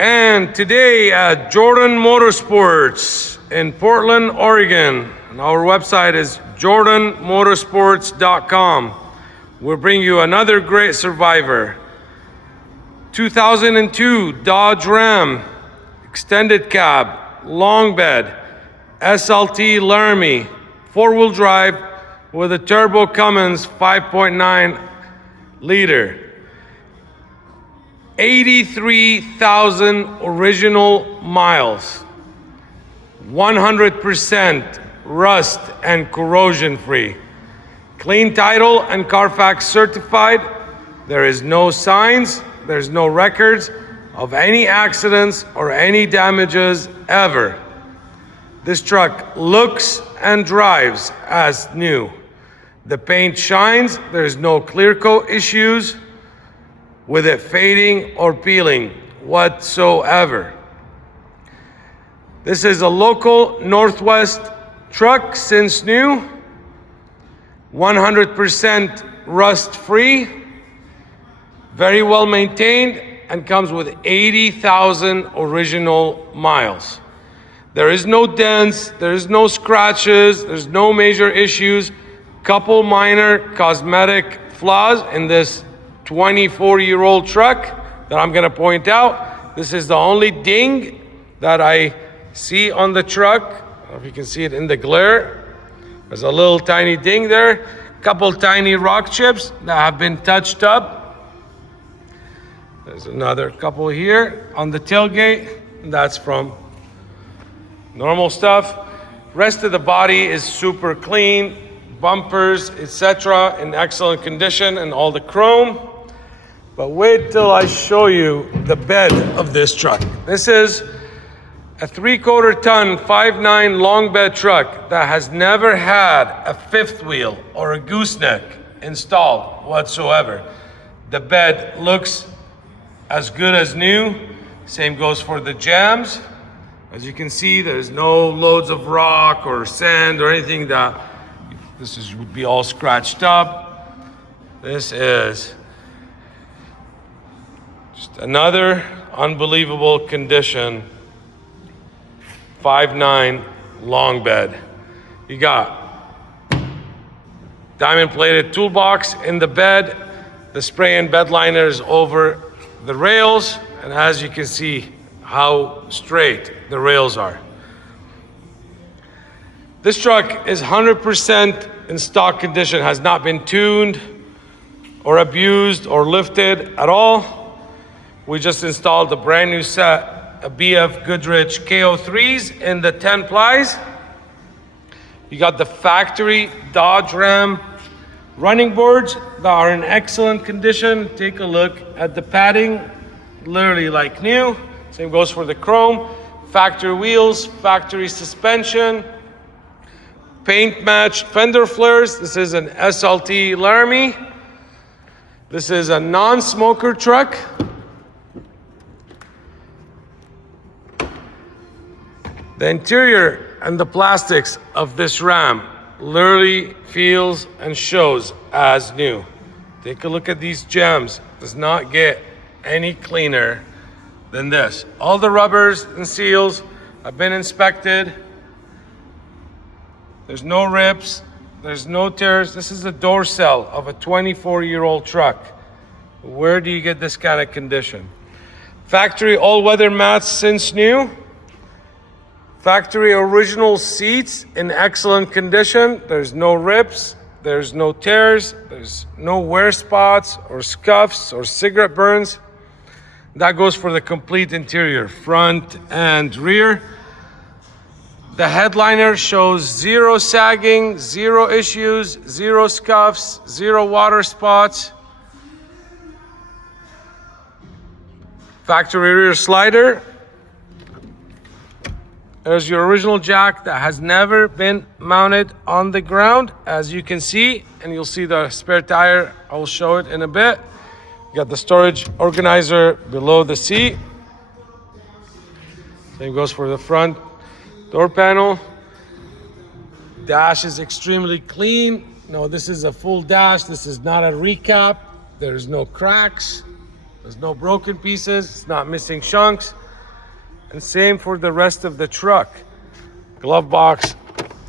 And today at Jordan Motorsports in Portland, Oregon, and our website is jordanmotorsports.com. We'll bring you another great survivor. 2002 Dodge Ram, extended cab, long bed, SLT LARAMIE, four-wheel drive with a turbo Cummins 5.9 liter. 83,000 original miles, 100% rust and corrosion free. Clean title and CARFAX certified. There is no signs, there's no records of any accidents or any damages ever. This truck looks and drives as new. The paint shines, there's no clear coat issues with it fading or peeling whatsoever. This is a local Northwest truck since new, 100% rust free, very well maintained, and comes with 80,000 original miles. There is no dents, there is no scratches, there's no major issues, couple minor cosmetic flaws in this 24-year-old truck that I'm gonna point out. This is the only ding that I see on the truck. I don't know if you can see it in the glare. There's a little tiny ding there. Couple tiny rock chips that have been touched up. There's another couple here on the tailgate. And that's from normal stuff. Rest of the body is super clean. Bumpers, etc. in excellent condition, and all the chrome. But wait till I show you the bed of this truck. This is a 3/4 ton, 5.9 long bed truck that has never had a fifth wheel or a gooseneck installed whatsoever. The bed looks as good as new. Same goes for the jambs. As you can see, there's no loads of rock or sand or anything that would be all scratched up. This is just another unbelievable condition 5.9 long bed. You got diamond plated toolbox in the bed. The spray and bed liner is over the rails, and as you can see how straight the rails are. This truck is 100% in stock condition, has not been tuned or abused or lifted at all. We just installed a brand new set of BF Goodrich KO3s in the 10 plies. You got the factory Dodge Ram running boards that are in excellent condition. Take a look at the padding, literally like new. Same goes for the chrome. Factory wheels, factory suspension, paint matched fender flares. This is an SLT LARAMIE. This is a non-smoker truck. The interior and the plastics of this Ram literally feels and shows as new. Take a look at these gems. Does not get any cleaner than this. All the rubbers and seals have been inspected. There's no rips, there's no tears. This is the door cell of a 24-year-old truck. Where do you get this kind of condition? Factory all-weather mats since new. Factory original seats in excellent condition. There's no rips, there's no tears, there's no wear spots or scuffs or cigarette burns. That goes for the complete interior, front and rear. The headliner shows zero sagging, zero issues, zero scuffs, zero water spots. Factory rear slider. There's your original jack that has never been mounted on the ground, as you can see, and you'll see the spare tire. I will show it in a bit. You got the storage organizer below the seat. Same goes for the front door panel. Dash is extremely clean. No, this is a full dash. This is not a recap. There's no cracks. There's no broken pieces. It's not missing chunks. And same for the rest of the truck. Glove box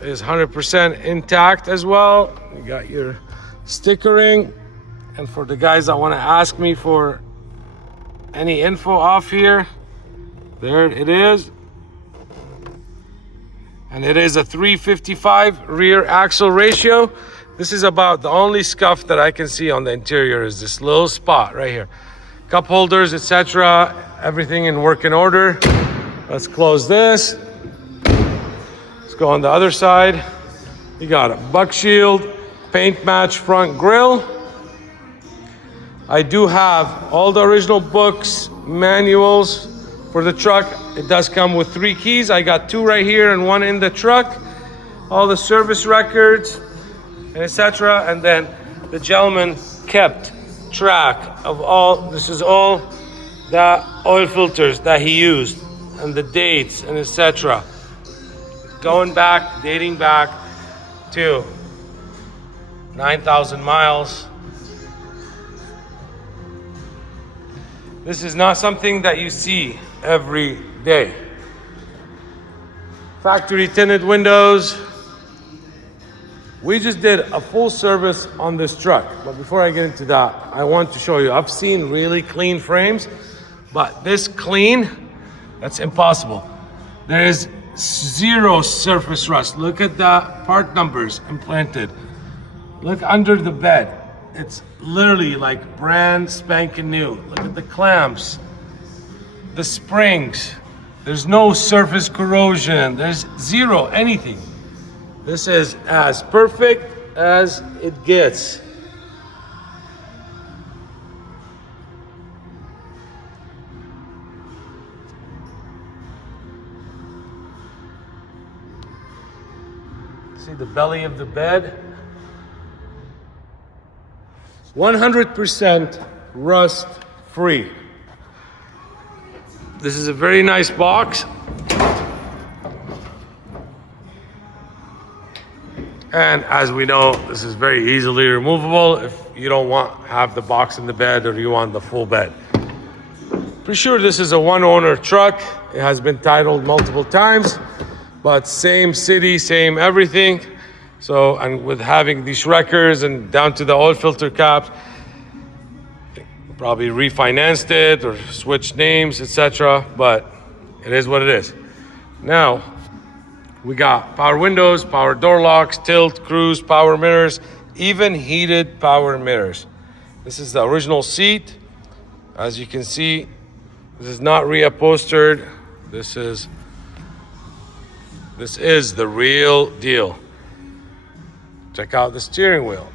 is 100% intact as well. You got your stickering. And for the guys that want to ask me for any info off here, there it is. And it is a 355 rear axle ratio. This is about the only scuff that I can see on the interior is this little spot right here. Cup holders, etc. Everything in working order. Let's close this. Let's go on the other side. You got a buck shield, paint match front grille. I do have all the original books, manuals for the truck. It does come with 3 keys. I got 2 right here and 1 in the truck. All the service records, etc. And then the gentleman kept track of all, this is all the oil filters that he used and the dates and etc. Dating back to 9,000 miles. This is not something that you see every day. Factory tinted windows. We just did a full service on this truck, but before I get into that, I want to show you, I've seen really clean frames, but this clean, that's impossible. There is 0 surface rust. Look at the part numbers implanted. Look under the bed. It's literally like brand spanking new. Look at the clamps, the springs. There's no surface corrosion. There's 0 anything. This is as perfect as it gets. See the belly of the bed? 100% rust free. This is a very nice box. And as we know, this is very easily removable if you don't want to have the box in the bed or you want the full bed. For sure, this is a 1-owner truck. It has been titled multiple times, but same city, same everything. So, and with having these records and down to the oil filter caps, probably refinanced it or switched names, etc. But it is what it is. Now, we got power windows, power door locks, tilt, cruise, power mirrors, even heated power mirrors. This is the original seat. As you can see, this is not reupholstered. This is the real deal. Check out the steering wheel.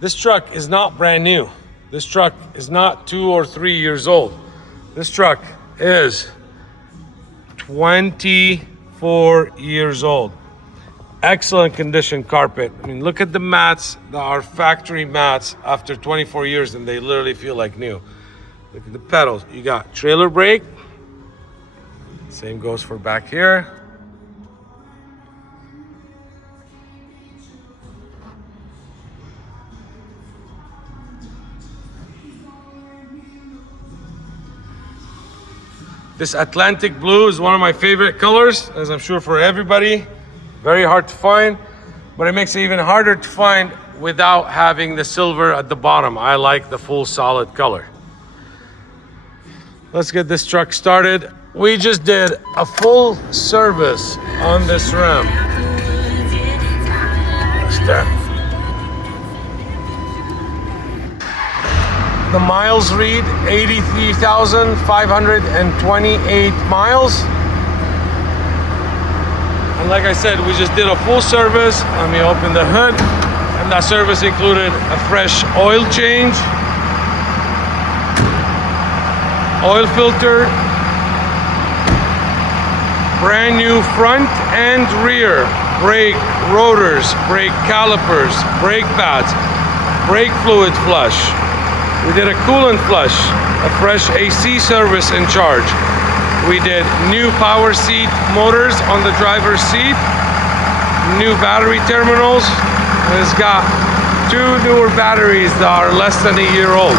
This truck is not brand new. This truck is not 2 or 3 years old. This truck is 24 years old. Excellent condition carpet. I mean, look at the mats that are factory mats after 24 years and they literally feel like new. Look at the pedals. You got trailer brake. Same goes for back here. This Atlantic blue is one of my favorite colors, as I'm sure for everybody. Very hard to find, but it makes it even harder to find without having the silver at the bottom. I like the full solid color. Let's get this truck started. We just did a full service on this Ram. Start. The miles read 83,528 miles. And like I said, we just did a full service. Let me open the hood. And that service included a fresh oil change, oil filter, brand new front and rear brake rotors, brake calipers, brake pads, brake fluid flush. We did a coolant flush, a fresh AC service in charge. We did new power seat motors on the driver's seat, new battery terminals, and it's got 2 newer batteries that are less than a year old.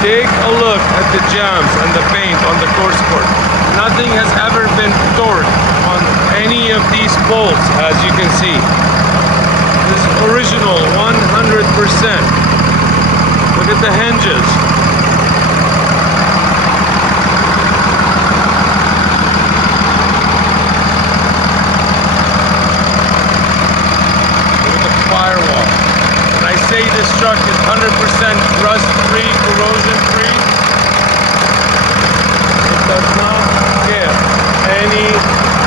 Take a look at the jams and the paint on the course board. Nothing has ever been torqued on any of these bolts, as you can see. This is original, 100%. Look at the hinges. Look at the firewall. When I say this truck is 100% rust-free, corrosion-free, it does not get any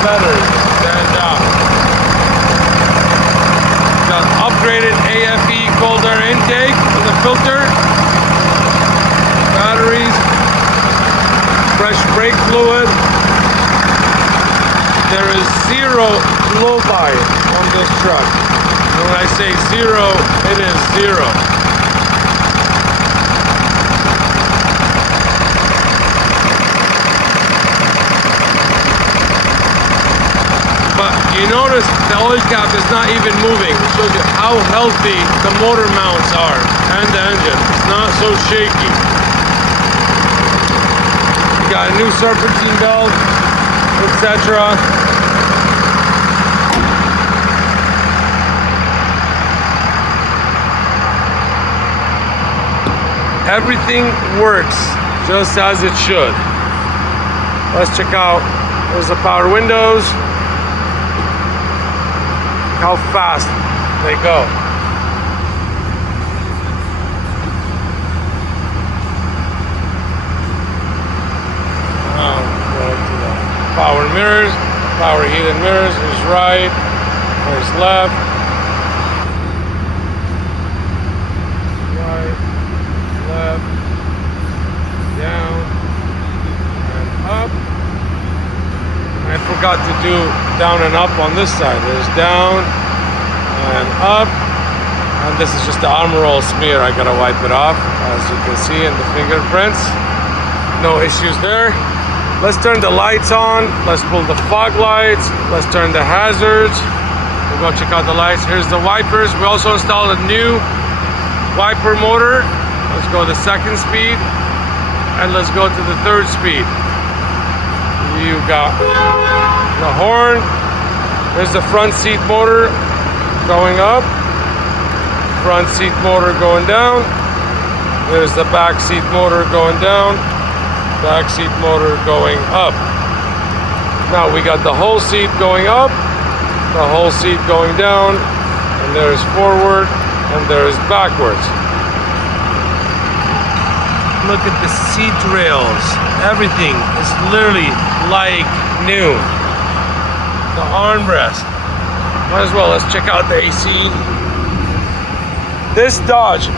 letters stand out. Got upgraded AFE cold air intake with a filter, batteries, fresh brake fluid. There is zero blow-by on this truck. And when I say zero, it is zero. But you notice the oil cap is not even moving. It shows you how healthy the motor mounts are and the engine. It's not so shaky. You got a new serpentine belt, etc. Everything works just as it should. Let's check out, there's the power windows. How fast they go. Power mirrors, power heated mirrors. There's right, there's left, right, left, down, and up. I forgot to do down and up on this side. There's down and up, and this is just the armor roll smear. I gotta wipe it off, as you can see in the fingerprints. No issues there. Let's turn the lights on. Let's pull the fog lights. Let's turn the hazards. We'll go check out the lights. Here's the wipers. We also installed a new wiper motor. Let's go the second speed, and let's go to the third speed. You got the horn. There's the front seat motor going up, front seat motor going down. There's the back seat motor going down, back seat motor going up. Now we got the whole seat going up, the whole seat going down, and there's forward and there's backwards. Look at the seat rails. Everything is literally like new. The armrest. Might as well, let's check out the AC. This Dodge,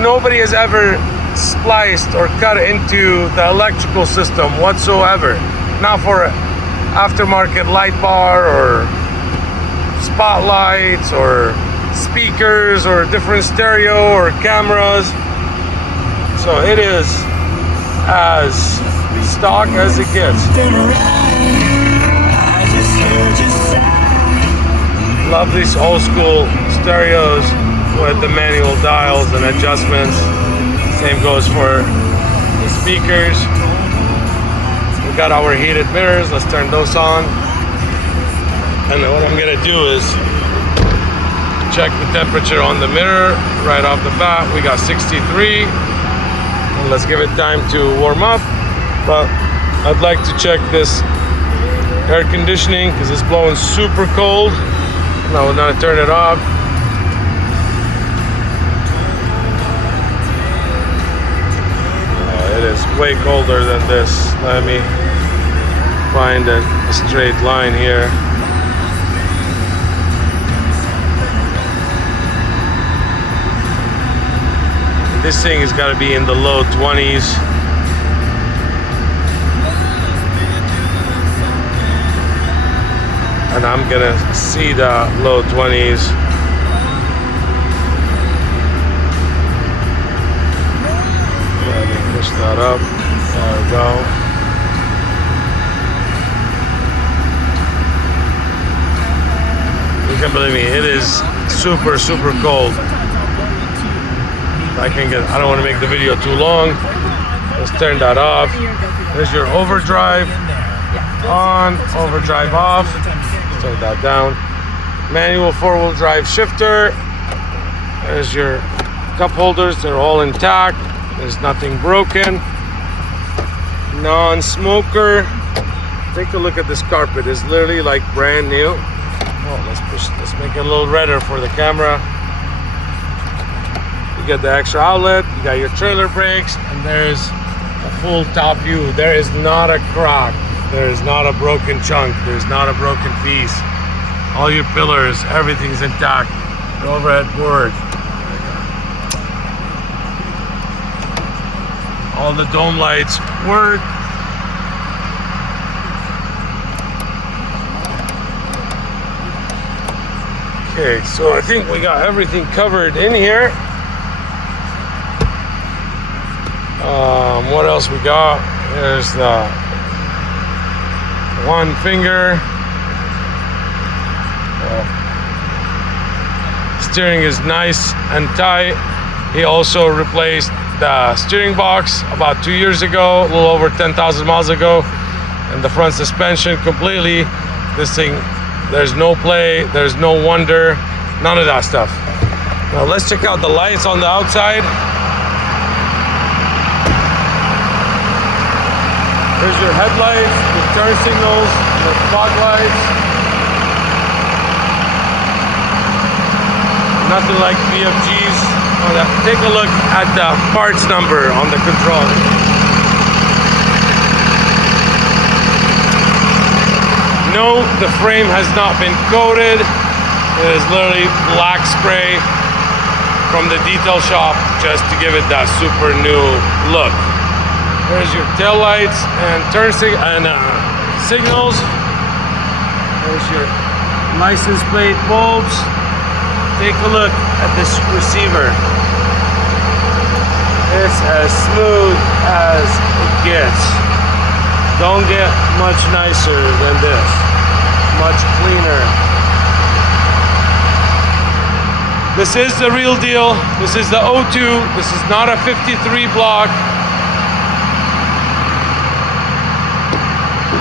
nobody has ever spliced or cut into the electrical system whatsoever. Not for aftermarket light bar or spotlights or speakers or different stereo or cameras. So it is as stock as it gets. Love these old school stereos with the manual dials and adjustments. Same goes for the speakers. We got our heated mirrors. Let's turn those on. And what I'm gonna do is check the temperature on the mirror right off the bat. We got 63. And let's give it time to warm up. But I'd like to check this air conditioning because it's blowing super cold. Now we're gonna turn it off. It is way colder than this. Let me find a straight line here. This thing has got to be in the low 20s. And I'm gonna see the low 20s. Let me push that up. There we go. You can believe me, it is super, super cold. I don't want to make the video too long. Let's turn that off. There's your overdrive on, overdrive off. Turn that down. Manual four-wheel drive shifter. There's your cup holders. They're all intact. There's nothing broken. Non-smoker. Take a look at this carpet. It's literally like brand new. Oh, let's make it a little redder for the camera. You get the extra outlet. You got your trailer brakes, and there's a full top view. There is not a crack. There is not a broken chunk. There's not a broken piece. All your pillars, everything's intact. The overhead board. All the dome lights work. Okay, so I think we got everything covered in here. What else we got? There's the one finger. Steering is nice and tight. He also replaced the steering box about 2 years ago, a little over 10,000 miles ago, and the front suspension completely. This thing, there's no play, there's no wonder, none of that stuff. Now let's check out the lights on the outside. There's your headlights, your turn signals, your fog lights. Nothing like BFG's. Take a look at the parts number on the controller. No, the frame has not been coated. It is literally black spray from the detail shop just to give it that super new look. There's your tail lights and signals. There's your license plate bulbs. Take a look at this receiver. It's as smooth as it gets. Don't get much nicer than this. Much cleaner. This is the real deal. This is the O2. This is not a 53 block.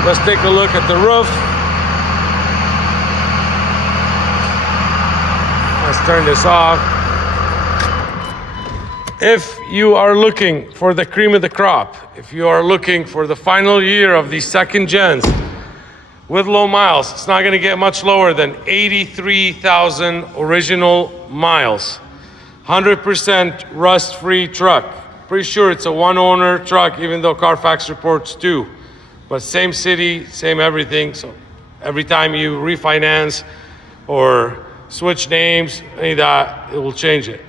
Let's take a look at the roof. Let's turn this off. If you are looking for the cream of the crop, if you are looking for the final year of these second gens with low miles, it's not going to get much lower than 83,000 original miles. 100% rust-free truck. Pretty sure it's a one-owner truck, even though Carfax reports two. But same city, same everything. So every time you refinance or switch names, any of that, it will change it.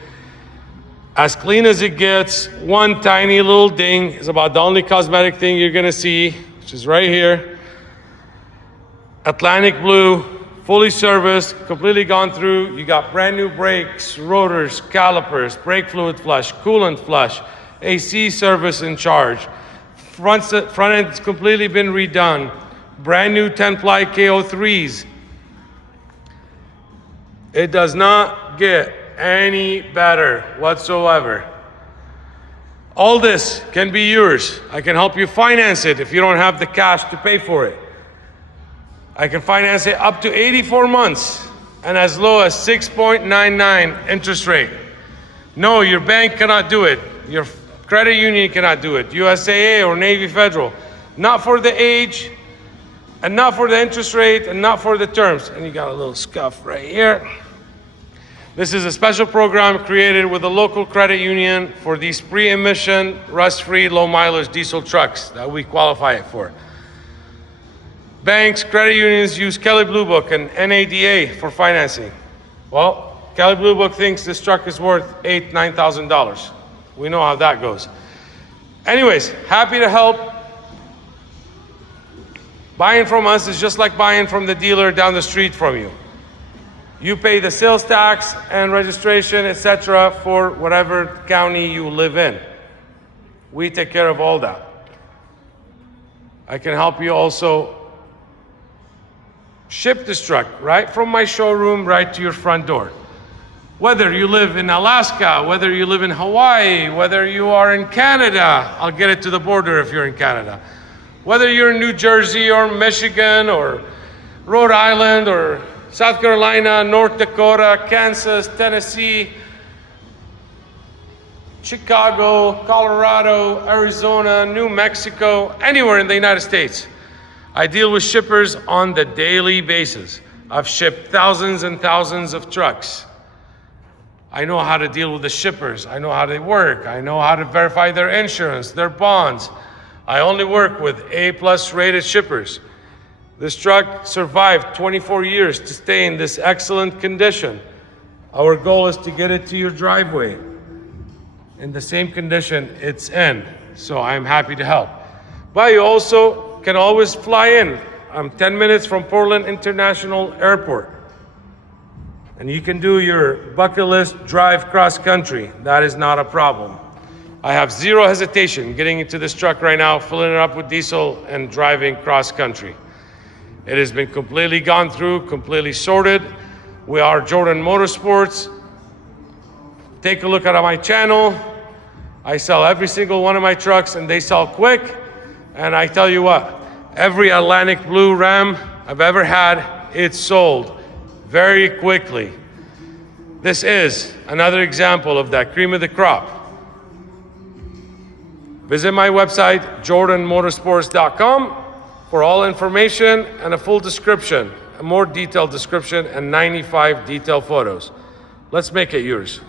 As clean as it gets. One tiny little ding is about the only cosmetic thing you're gonna see, which is right here. Atlantic blue, fully serviced, completely gone through. You got brand new brakes, rotors, calipers, brake fluid flush, coolant flush, AC service in charge. Front end's completely been redone. Brand new 10-ply KO3s. It does not get any better whatsoever. All this can be yours. I can help you finance it if you don't have the cash to pay for it. I can finance it up to 84 months and as low as 6.99 interest rate. No, your bank cannot do it. Your credit union cannot do it. USAA or Navy Federal. Not for the age, and not for the interest rate, and not for the terms. And you got a little scuff right here. This is a special program created with a local credit union for these pre-emission, rust-free, low-mileage diesel trucks that we qualify it for. Banks, credit unions use Kelley Blue Book and NADA for financing. Well, Kelley Blue Book thinks this truck is worth $8,000, $9,000. We know how that goes. Anyways, happy to help. Buying from us is just like buying from the dealer down the street from you. You pay the sales tax and registration, etc., for whatever county you live in. We take care of all that. I can help you also ship this truck right from my showroom right to your front door. Whether you live in Alaska, whether you live in Hawaii, whether you are in Canada, I'll get it to the border if you're in Canada. Whether you're in New Jersey or Michigan or Rhode Island or South Carolina, North Dakota, Kansas, Tennessee, Chicago, Colorado, Arizona, New Mexico, anywhere in the United States. I deal with shippers on the daily basis. I've shipped thousands and thousands of trucks. I know how to deal with the shippers. I know how they work. I know how to verify their insurance, their bonds. I only work with A+ rated shippers. This truck survived 24 years to stay in this excellent condition. Our goal is to get it to your driveway in the same condition it's in. So I'm happy to help. But you also can always fly in. I'm 10 minutes from Portland International Airport. And you can do your bucket list drive cross country. That is not a problem. I have zero hesitation getting into this truck right now, filling it up with diesel and driving cross country. It has been completely gone through, completely sorted. We are Jordan Motorsports. Take a look at my channel. I sell every single one of my trucks and they sell quick. And I tell you what, every Atlantic Blue Ram I've ever had, it's sold very quickly. This is another example of that cream of the crop. Visit my website, jordanmotorsports.com, for all information and a full description, a more detailed description and 95 detailed photos. Let's make it yours.